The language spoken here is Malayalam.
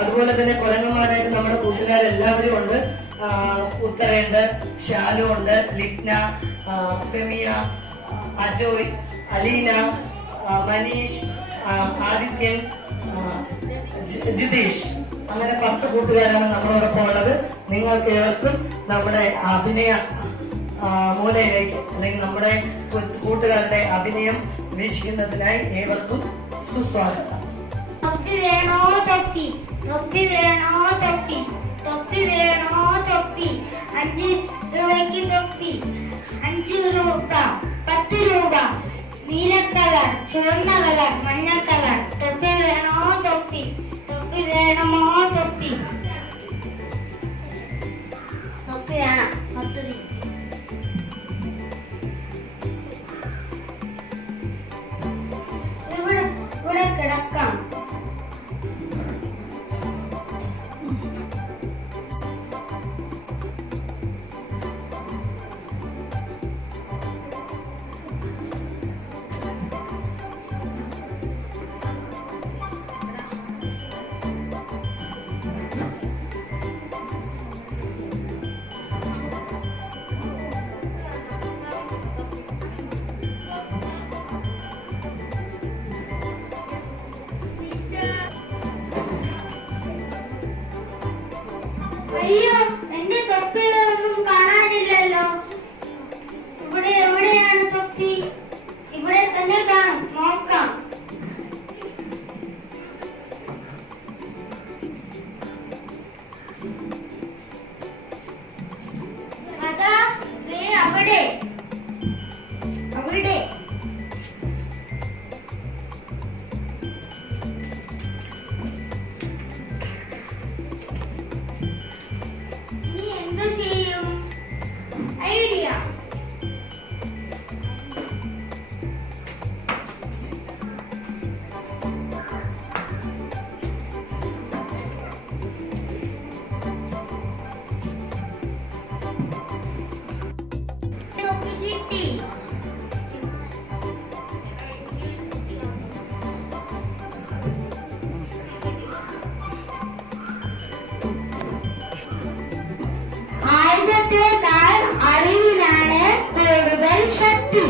അതുപോലെ തന്നെ കൊരങ്ങന്മാരായിട്ട് നമ്മുടെ കൂട്ടുകാരെല്ലാവരും ഉണ്ട്. ഉത്തരയുണ്ട്, ഷാലു ഉണ്ട്, ലിപ്ന, ഫെമിയ, അജോയ്, അലീന, മനീഷ്, ആദിത്യൻ, ജിതേഷ്, അങ്ങനെ 10 കൂട്ടുകാരാണ് നമ്മളോടൊപ്പം ഉള്ളത്. നിങ്ങൾക്ക് ഏവർക്കും നമ്മുടെ അഭിനയ മൂലയിലേക്ക് അല്ലെങ്കിൽ നമ്മുടെ കൂട്ടുകാരുടെ അഭിനയം വീക്ഷിക്കുന്നതിനായി ഏവർക്കും സുസ്വാഗതം. തൊപ്പി വേണോ തൊപ്പി, തൊപ്പി വേണോ തൊപ്പി, തൊപ്പി വേണോ തൊപ്പി, 5 രൂപയ്ക്ക് തൊപ്പി, 5 രൂപ, 10 രൂപ, നീല കളർ, ചുവന്ന കളർ, മഞ്ഞ കളർ. തൊപ്പി വേണോ തൊപ്പി, തൊപ്പി വേണമോ തൊപ്പി, തൊപ്പി വേണം 10 രൂപ. ഇവിടെ കിടക്കാം. അയ്യോ, എന്റെ തൊപ്പികളൊന്നും കാണാനില്ലല്ലോ. ഇവിടെ എവിടെയാണ് തൊപ്പി? ഇവിടെ തന്നെ കാണും, നോക്കാം. അതാ ദേ അവിടെ, അവിടെ. എന്തു ചെയ്യും? ഐഡിയ. തൊപ്പി കിട്ടി. ആയുധത്തേക്കാൾ അറിവിനാണ് കൂടുതൽ ശക്തി.